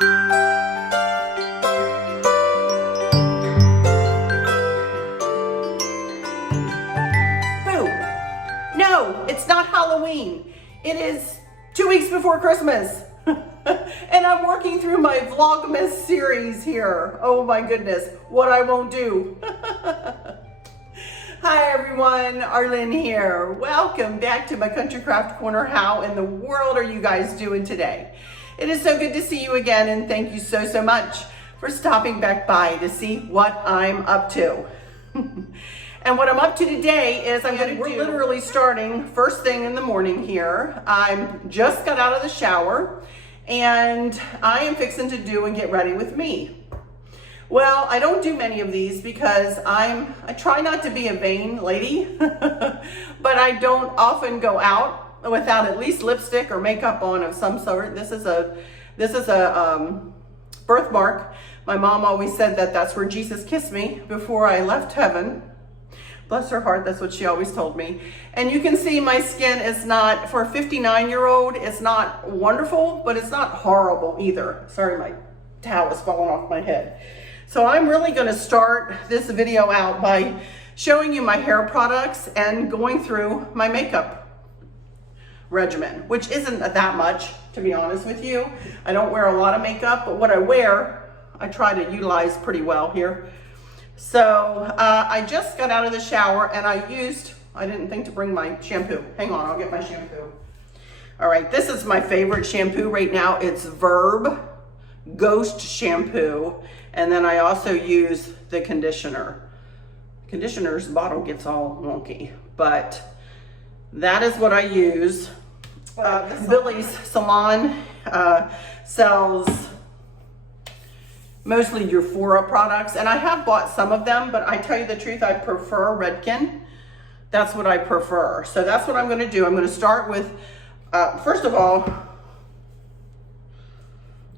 No, it's not Halloween. It is 2 weeks before Christmas. And I'm working through my VLOGMAS series here. Oh my goodness, what I won't do. Hi everyone, Arlene here. Welcome back to my Country Craft Corner. How in the world are you guys doing today? It is so good to see you again, and thank you so much for stopping back by to see what I'm up to. And what I'm up to today is we're literally starting first thing in the morning here. I'm just got out of the shower and I am fixing to do and get ready with me. Well, I don't do many of these because I try not to be a vain lady, but I don't often go out without at least lipstick or makeup on of some sort. This is a birthmark. My mom always said that that's where Jesus kissed me before I left heaven. Bless her heart, that's what she always told me. And you can see my skin is not, for a 59-year-old, it's not wonderful, but it's not horrible either. Sorry, my towel is falling off my head. So I'm really gonna start this video out by showing you my hair products and going through my makeup regimen, which isn't that much, to be honest with you. I don't wear a lot of makeup, but what I wear, I try to utilize pretty well here. So I just got out of the shower and I didn't think to bring my shampoo. Hang on, I'll get my shampoo. All right, this is my favorite shampoo right now. It's Verb Ghost Shampoo. And then I also use the conditioner. Conditioner's bottle gets all wonky, but that is what I use. Billy's Salon sells mostly Euphoria products, and I have bought some of them, but I tell you the truth, I prefer Redken. That's what I prefer. So that's what I'm gonna do. I'm gonna start with, first of all,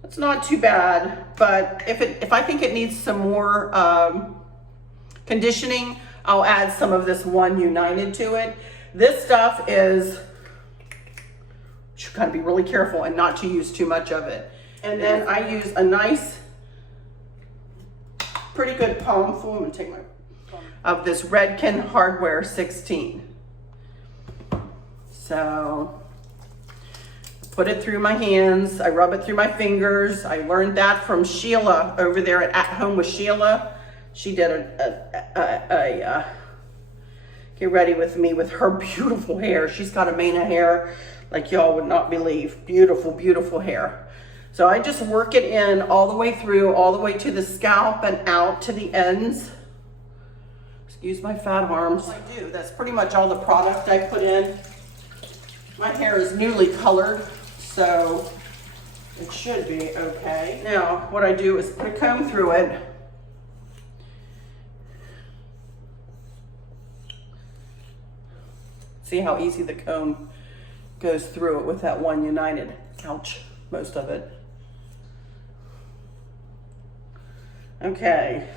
it's not too bad, but if I think it needs some more conditioning, I'll add some of this One United to it. This stuff is, you gotta be really careful and not to use too much of it. And then I use a nice, pretty good palmful. I'm gonna take my of this Redken Hardware 16. So put it through my hands. I rub it through my fingers. I learned that from Sheila over there at Home with Sheila. She did a get ready with me with her beautiful hair. She's got a mane of hair like y'all would not believe. Beautiful, beautiful hair. So I just work it in all the way through, all the way to the scalp and out to the ends. Excuse my fat arms. I do. That's pretty much all the product I put in. My hair is newly colored, so it should be okay. Now, what I do is put a comb through it. See how easy the comb goes through it with that One United. Ouch, most of it. Okay.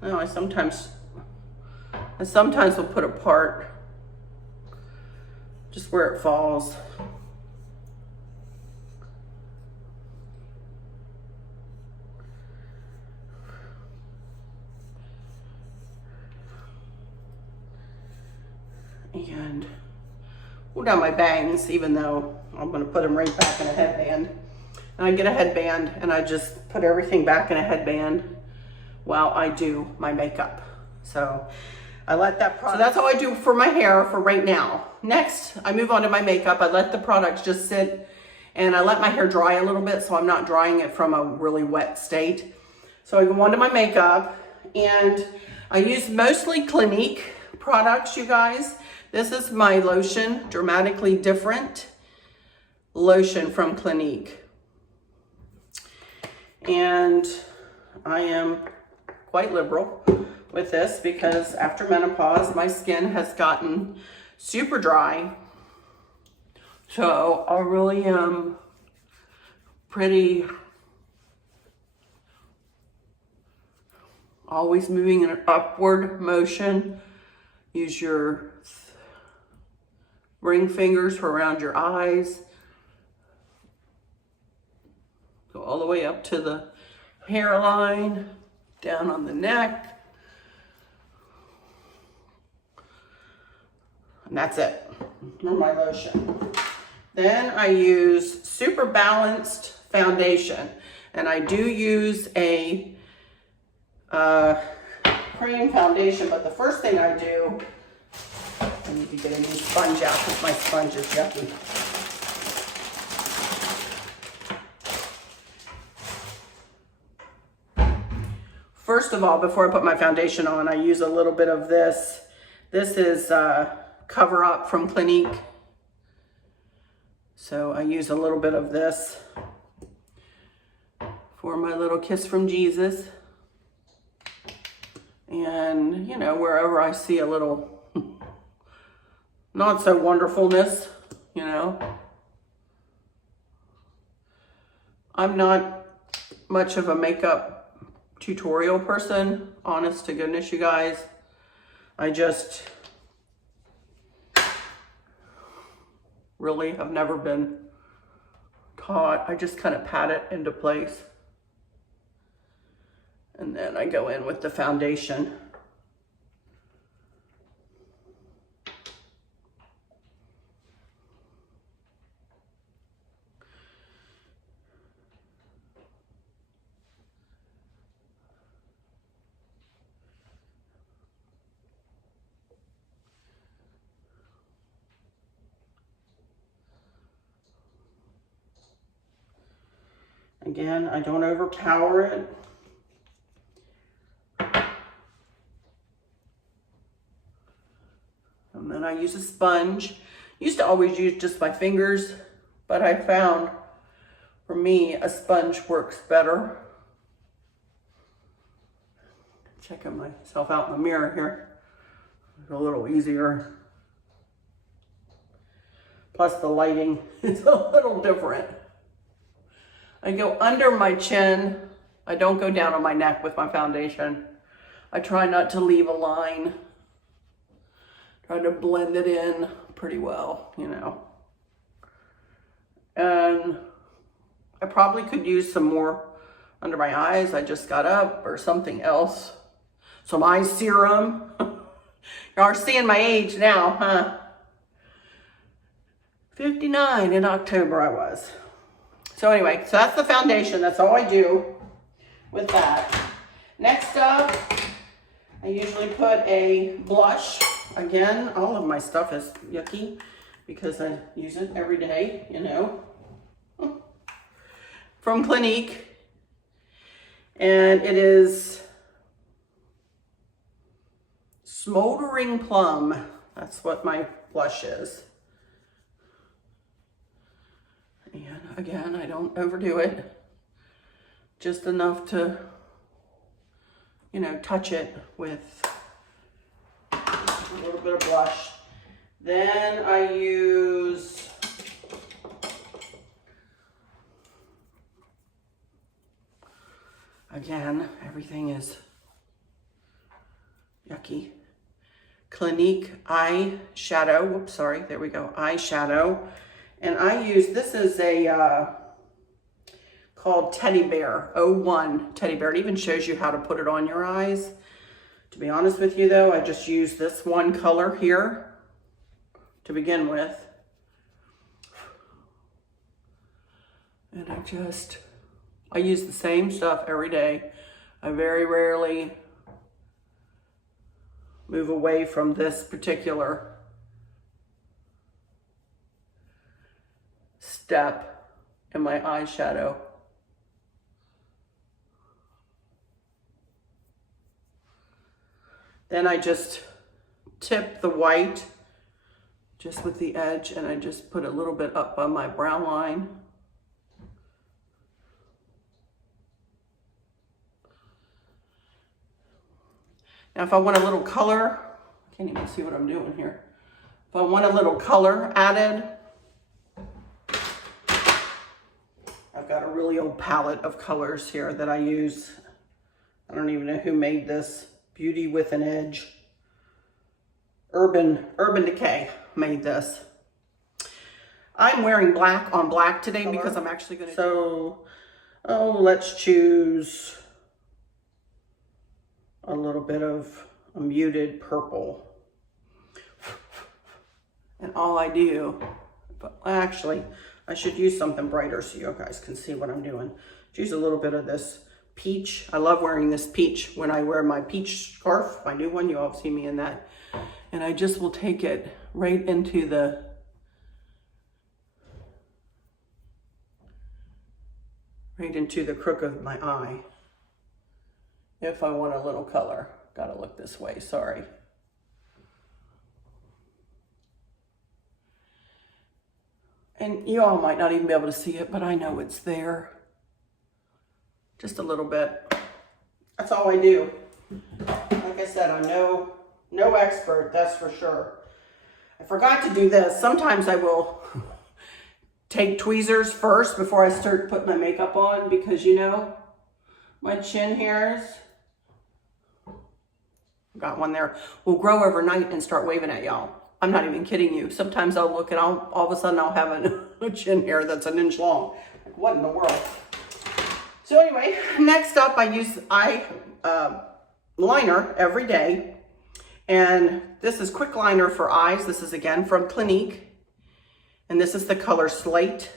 Now I sometimes will put a part just where it falls. And pull down my bangs, even though I'm gonna put them right back in a headband. And I get a headband and I just put everything back in a headband while I do my makeup. So I let that product, so that's how I do for my hair for right now. Next, I move on to my makeup. I let the products just sit and I let my hair dry a little bit so I'm not drying it from a really wet state. So I go on to my makeup and I use mostly Clinique products, you guys. This is my lotion, Dramatically Different lotion from Clinique. And I am quite liberal with this because after menopause, my skin has gotten super dry. So I really am pretty, always moving in an upward motion. Use your ring fingers for around your eyes. Go all the way up to the hairline, down on the neck. And that's it for my lotion. Then I use Superbalanced Foundation. And I do use a cream foundation, but the first thing I do, I need to get a new sponge out because my sponge is yucky. First of all, before I put my foundation on, I use a little bit of this. This is Cover Up from Clinique. So I use a little bit of this for my little kiss from Jesus. And, you know, wherever I see a little not so wonderfulness, you know. I'm not much of a makeup tutorial person, honest to goodness, you guys. I just really have never been taught. I just kind of pat it into place. And then I go in with the foundation. Again, I don't overpower it. And then I use a sponge. Used to always use just my fingers, but I found for me a sponge works better. Checking myself out in the mirror here. It's a little easier. Plus the lighting is a little different. I go under my chin. I don't go down on my neck with my foundation. I try not to leave a line. Try to blend it in pretty well, you know. And I probably could use some more under my eyes. I just got up, or something else. Some eye serum. You're seeing my age now, huh? 59 in October I was. So anyway, so that's the foundation. That's all I do with that. Next up, I usually put a blush. Again, all of my stuff is yucky because I use it every day, you know. From Clinique. And it is Smoldering Plum. That's what my blush is. And again, I don't overdo it. Just enough to, you know, touch it with a little bit of blush. Then I use again, everything is yucky. Clinique eyeshadow. Whoops, sorry. There we go. Eyeshadow. And I use, this is a, called Teddy Bear, 01 Teddy Bear. It even shows you how to put it on your eyes. To be honest with you though, I just use this one color here to begin with. And I use the same stuff every day. I very rarely move away from this particular step in my eyeshadow. Then I just tip the white just with the edge, and I just put a little bit up on my brown line. Now if I want a little color, I can't even see what I'm doing here. If I want a little color added, I've got a really old palette of colors here that I use. I don't even know who made this. Beauty with an Edge. Urban Decay made this. I'm wearing black on black today because I'm actually going to... So Oh, let's choose a little bit of a muted purple. And all I do, but actually, I should use something brighter so you guys can see what I'm doing. Use a little bit of this peach. I love wearing this peach when I wear my peach scarf, my new one. You all see me in that. And I just will take it right into the crook of my eye. If I want a little color, gotta look this way, sorry. And you all might not even be able to see it, but I know it's there. Just a little bit. That's all I do. Like I said, I'm no expert, that's for sure. I forgot to do this. Sometimes I will take tweezers first before I start putting my makeup on because, you know, my chin hairs, got one there, will grow overnight and start waving at y'all. I'm not even kidding you. Sometimes I'll look and all of a sudden I'll have a chin hair that's an inch long. Like, what in the world? So anyway, next up I use eyeliner every day. And this is Quickliner for eyes. This is again from Clinique. And this is the color Slate.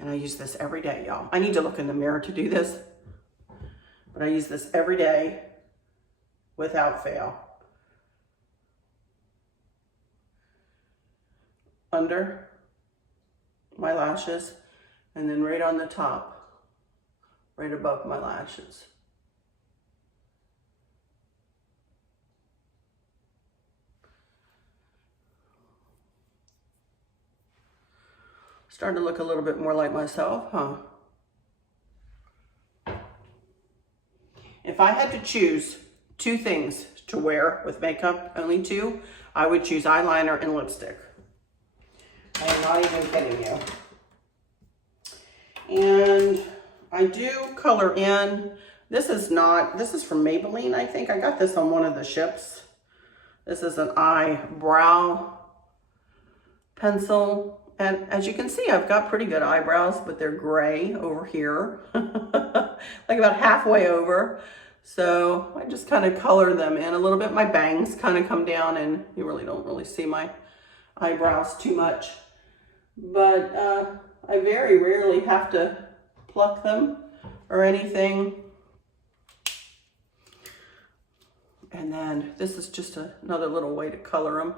And I use this every day, y'all. I need to look in the mirror to do this. But I use this every day without fail. Under my lashes, and then right on the top, right above my lashes. Starting to look a little bit more like myself, huh? If I had to choose two things to wear with makeup, only two, I would choose eyeliner and lipstick. I am not even kidding you. And I do color in. This is from Maybelline, I think. I got this on one of the ships. This is an eyebrow pencil. And as you can see, I've got pretty good eyebrows, but they're gray over here. Like about halfway over. So I just kind of color them in a little bit. My bangs kind of come down and you really don't really see my eyebrows too much. But I very rarely have to pluck them or anything. And then this is just another little way to color them.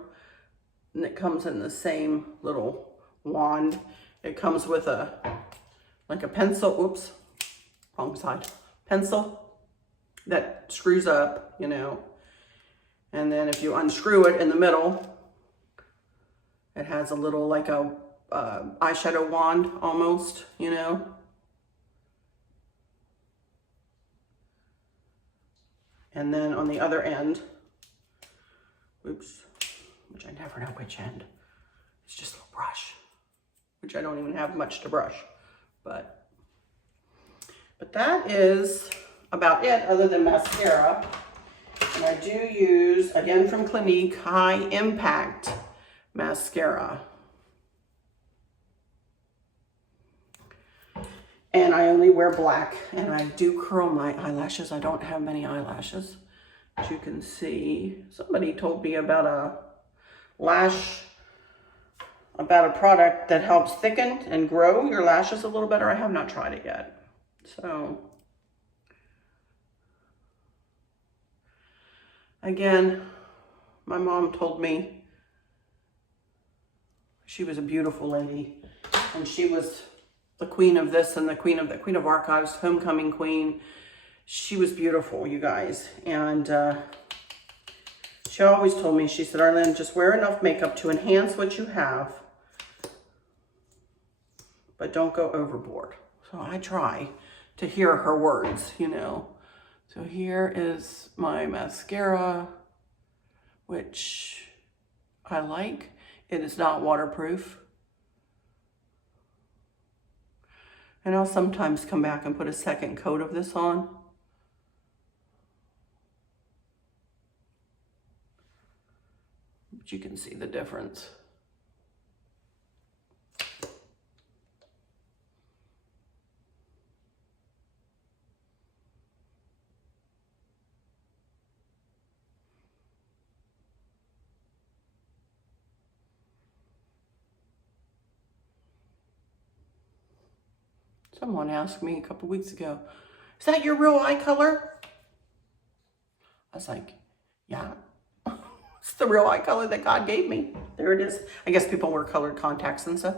And it comes in the same little wand. It comes with like a pencil, oops, wrong side, pencil that screws up, you know. And then if you unscrew it in the middle, it has a little like a eyeshadow wand almost, you know. And then on the other end, oops, which I never know which end, it's just a little brush, which I don't even have much to brush, but that is about it other than mascara. And I do use, again from Clinique, High Impact Mascara. And I only wear black, and I do curl my eyelashes. I don't have many eyelashes. As you can see, somebody told me about a product that helps thicken and grow your lashes a little better. I have not tried it yet. So, again, my mom told me she was a beautiful lady, and she was the queen of this and the queen of archives, homecoming queen. She was beautiful, you guys. And she always told me, she said, Arlene, just wear enough makeup to enhance what you have, but don't go overboard. So I try to hear her words, you know. So here is my mascara, which I like. It is not waterproof. And I'll sometimes come back and put a second coat of this on. But you can see the difference. Someone asked me a couple weeks ago, is that your real eye color? I was like, yeah, it's the real eye color that God gave me. There it is. I guess people wear colored contacts and stuff.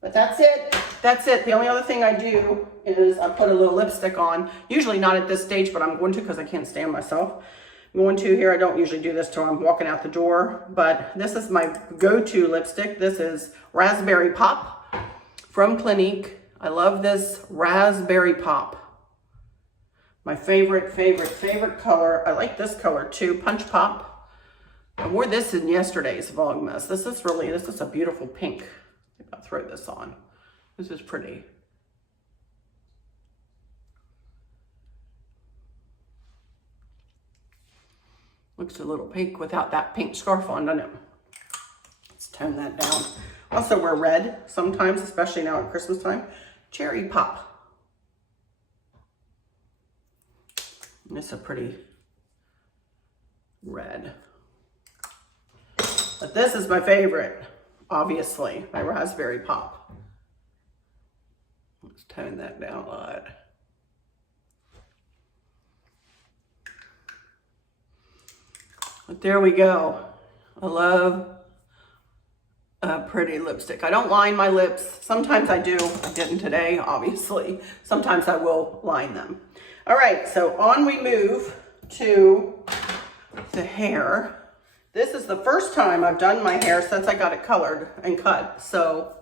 But that's it. That's it. The only other thing I do is I put a little lipstick on. Usually not at this stage, but I'm going to because I can't stand myself. I'm going to here. I don't usually do this till I'm walking out the door, but this is my go-to lipstick. This is Raspberry Pop from Clinique. I love this Raspberry Pop. My favorite color. I like this color too, Punch Pop. I wore this in yesterday's Vlogmas. This is a beautiful pink. I'll throw this on. This is pretty. Looks a little pink without that pink scarf on, doesn't it? Let's tone that down. Also wear red sometimes, especially now at Christmas time. Cherry Pop. And it's a pretty red. But this is my favorite, obviously, my Raspberry Pop. Let's tone that down a lot. But there we go. I love a pretty lipstick. I don't line my lips. Sometimes I do. I didn't today, obviously. Sometimes I will line them. All right, so on we move to the hair. This is the first time I've done my hair since I got it colored and cut. So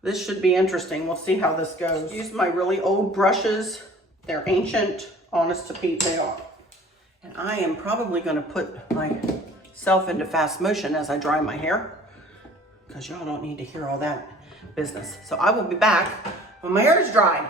this should be interesting. We'll see how this goes. Use my really old brushes. They're ancient, honest to Pete, they are. And I am probably gonna put myself into fast motion as I dry my hair because y'all don't need to hear all that business. So I will be back when my hair is dry.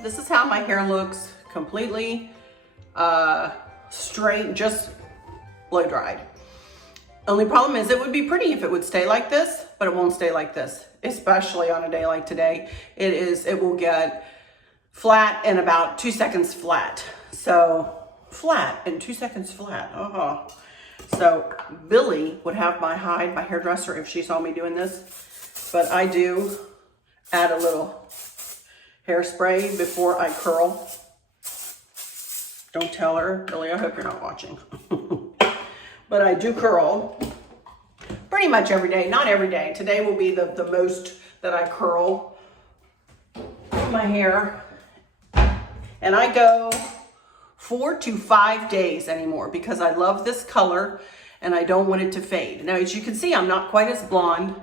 This is how my hair looks, completely straight, just blow dried. Only problem is it would be pretty if it would stay like this, but it won't stay like this, especially on a day like today. It will get flat in about 2 seconds flat. So flat in 2 seconds flat. So Billy would have my hairdresser, if she saw me doing this, but I do add a little hairspray before I curl. Don't tell her, Billy, I hope you're not watching. But I do curl pretty much every day, not every day. Today will be the most that I curl my hair. And I go 4 to 5 days anymore because I love this color and I don't want it to fade. Now, as you can see, I'm not quite as blonde.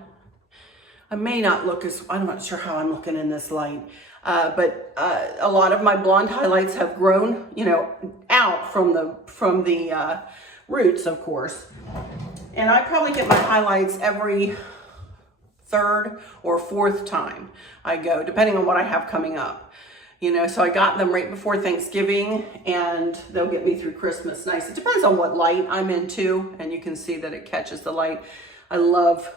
I may not look as, I'm not sure how I'm looking in this light. But a lot of my blonde highlights have grown, you know, out from the roots, of course. And I probably get my highlights every 3rd or 4th time I go, depending on what I have coming up. You know, so I got them right before Thanksgiving and they'll get me through Christmas nice. It depends on what light I'm into, and you can see that it catches the light. I love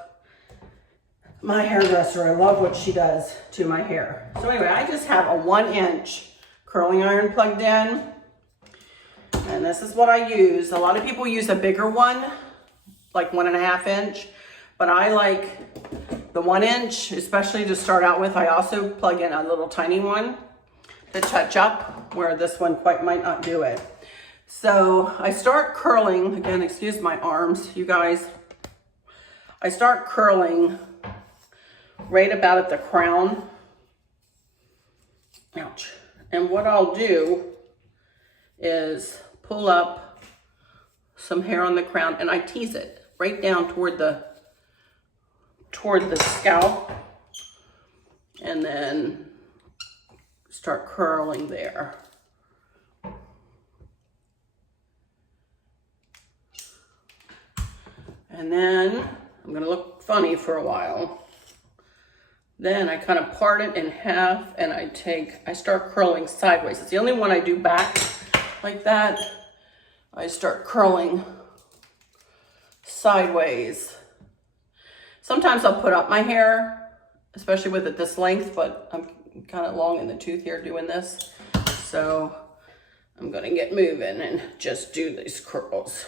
my hairdresser. I love what she does to my hair. So anyway, I just have a 1-inch curling iron plugged in. And this is what I use. A lot of people use a bigger one, like 1.5 inch, but I like the 1 inch, especially to start out with. I also plug in a little tiny one to touch up where this one quite might not do it. So I start curling, again, excuse my arms, you guys. I start curling right about at the crown. Ouch. And what I'll do is pull up some hair on the crown and I tease it right down toward the scalp and then start curling there. And then I'm gonna look funny for a while. Then I kind of part it in half and I start curling sideways. It's the only one I do back like that. I start curling sideways. Sometimes I'll put up my hair, especially with it this length, but I'm kind of long in the tooth here doing this. So I'm gonna get moving and just do these curls.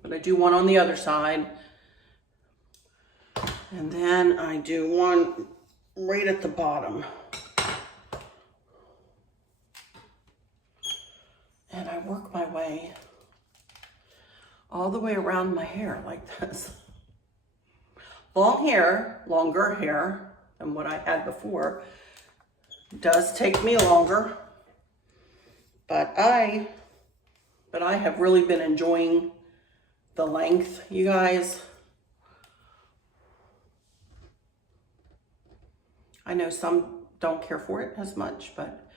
But I do one on the other side. And then I do one right at the bottom. And I work my way all the way around my hair like this. Long hair, longer hair than what I had before, does take me longer, but I have really been enjoying the length, you guys. I know some don't care for it as much, but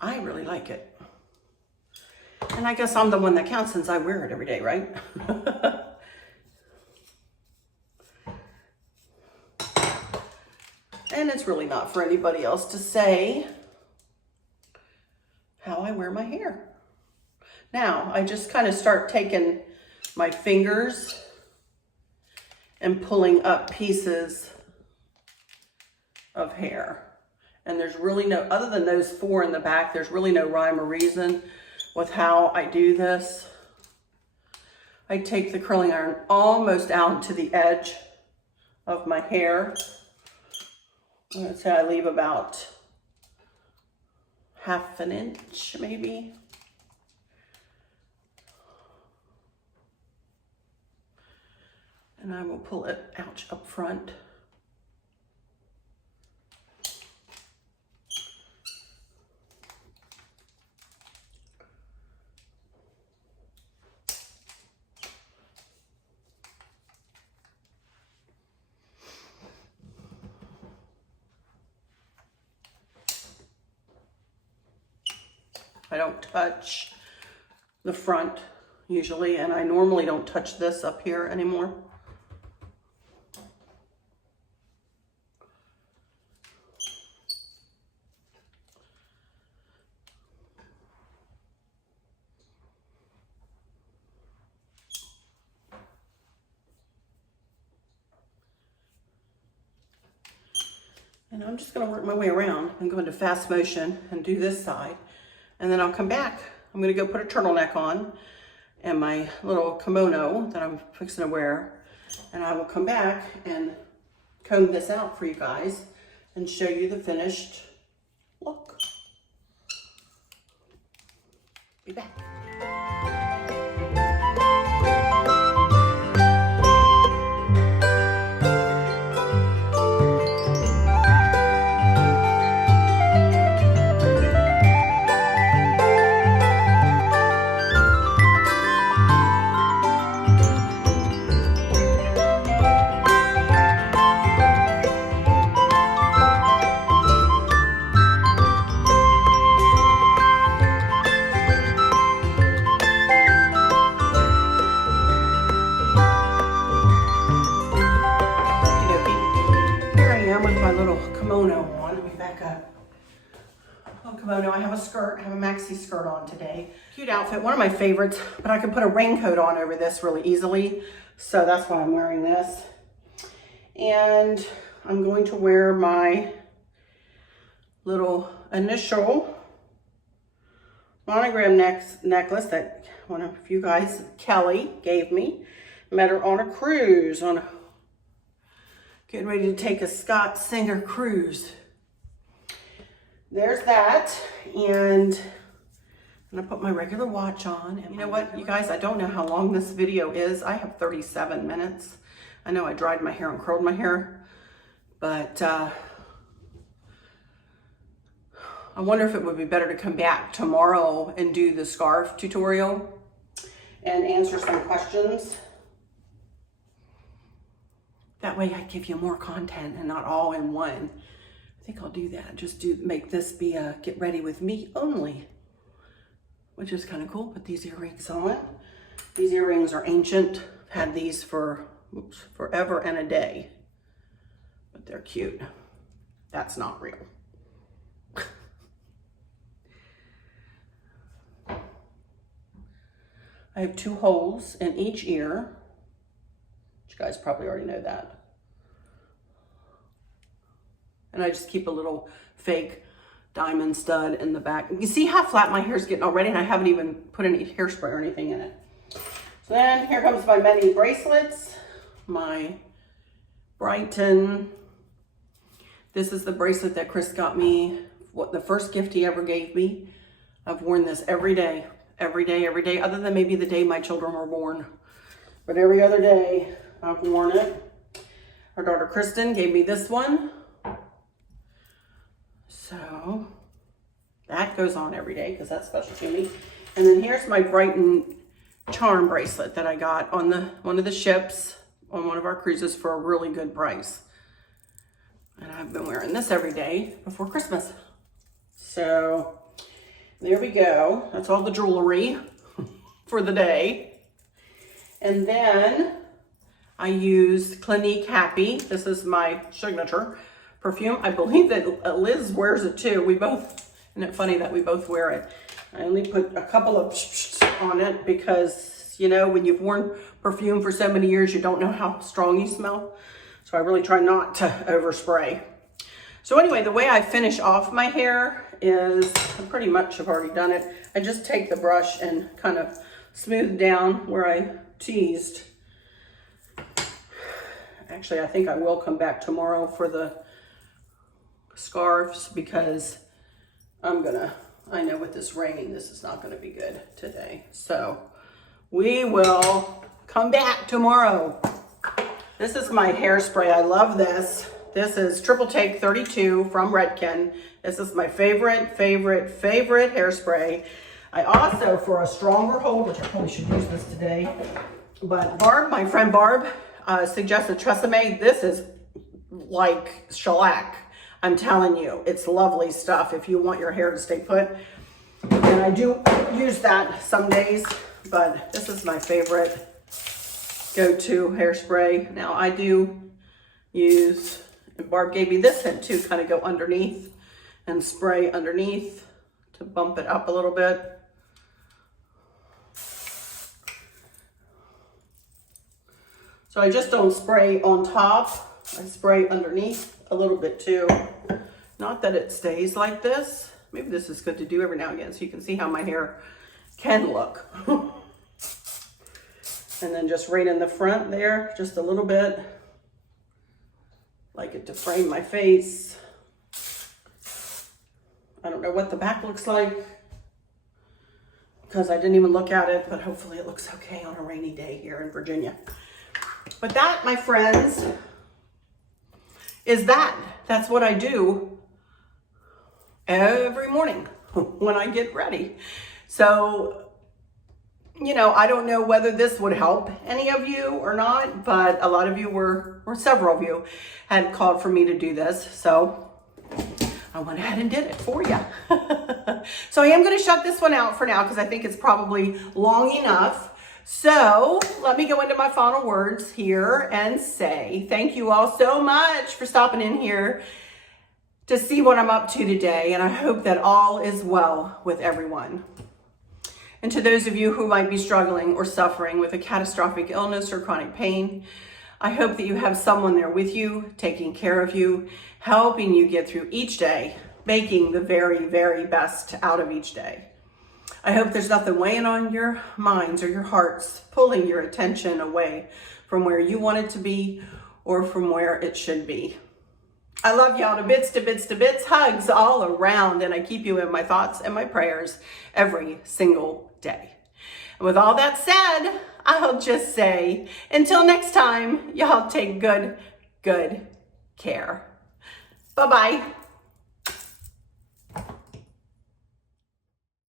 I really like it. And I guess I'm the one that counts since I wear it every day, right? And it's really not for anybody else to say how I wear my hair. Now, I just kind of start taking my fingers and pulling up pieces of hair. And there's really no, other than those 4 in the back, there's really no rhyme or reason with how I do this. I take the curling iron almost out to the edge of my hair. Let's say I leave about ½ an inch, maybe. And I will pull it out up front. I don't touch the front usually, and I normally don't touch this up here anymore. And I'm just gonna work my way around and go into fast motion and do this side. And then I'll come back. I'm gonna go put a turtleneck on and my little kimono that I'm fixing to wear. And I will come back and comb this out for you guys and show you the finished look. Be back. Kimono. I have a skirt, I have a maxi skirt on today. Cute outfit, one of my favorites, but I can put a raincoat on over this really easily. So that's why I'm wearing this. And I'm going to wear my little initial monogram necklace that one of you guys, Kelly, gave me. Met her on a cruise, getting ready to take a Scott Singer cruise. There's that, and I'm gonna put my regular watch on. And you know what, you guys, I don't know how long this video is. I have 37 minutes. I know I dried my hair and curled my hair, but I wonder if it would be better to come back tomorrow and do the scarf tutorial. and answer some questions. That way I give you more content and not all in one. I think I'll do that. Just make this be a get ready with me only, which is kind of cool. Put these earrings on. These earrings are ancient. I've had these for forever and a day, but they're cute. That's not real. I have 2 holes in each ear. You guys probably already know that. And I just keep a little fake diamond stud in the back. You see how flat my hair is getting already, and I haven't even put any hairspray or anything in it. So then here comes my many bracelets, my Brighton. This is the bracelet that Chris got me, the first gift he ever gave me. I've worn this every day, other than maybe the day my children were born. But every other day I've worn it. Our daughter Kristen gave me this one. So that goes on every day because that's special to me. And then here's my Brighton charm bracelet that I got on one of the ships on one of our cruises for a really good price. And I've been wearing this every day before Christmas. So there we go. That's all the jewelry for the day. And then I used Clinique Happy. This is my signature perfume. I believe that Liz wears it too. We both, isn't it funny that we both wear it? I only put a couple of on it because, you know, when you've worn perfume for so many years, you don't know how strong you smell. So I really try not to overspray. So anyway, the way I finish off my hair is, I pretty much have already done it. I just take the brush and kind of smooth down where I teased. Actually, I think I will come back tomorrow for the scarves because I know with this raining, this is not gonna be good today. So we will come back tomorrow. This is my hairspray. I love this. This is Triple Take 32 from Redken. This is my favorite hairspray. I also, for a stronger hold, which I probably should use this today, but Barb, my friend Barb, suggested Tresemme. This is like shellac. I'm telling you, it's lovely stuff if you want your hair to stay put. And I do use that some days, but this is my favorite go-to hairspray. Now I do use, and Barb gave me this hint too, kind of go underneath and spray underneath to bump it up a little bit. So I just don't spray on top. I spray underneath a little bit too. Not that it stays like this. Maybe this is good to do every now and again so you can see how my hair can look. And then just right in the front there, just a little bit. Like it to frame my face. I don't know what the back looks like because I didn't even look at it, but hopefully it looks okay on a rainy day here in Virginia. But that, my friends, is that's what I do every morning when I get ready. So, you know, I don't know whether this would help any of you or not, but a lot of you or several of you had called for me to do this. So I went ahead and did it for you. So I am going to shut this one out for now because I think it's probably long enough. So let me go into my final words here and say thank you all so much for stopping in here to see what I'm up to today. And I hope that all is well with everyone. And to those of you who might be struggling or suffering with a catastrophic illness or chronic pain, I hope that you have someone there with you, taking care of you, helping you get through each day, making the very, very best out of each day. I hope there's nothing weighing on your minds or your hearts, pulling your attention away from where you want it to be or from where it should be. I love y'all to bits, to bits, to bits, hugs all around, and I keep you in my thoughts and my prayers every single day. And with all that said, I'll just say, until next time, y'all take good care. Bye-bye.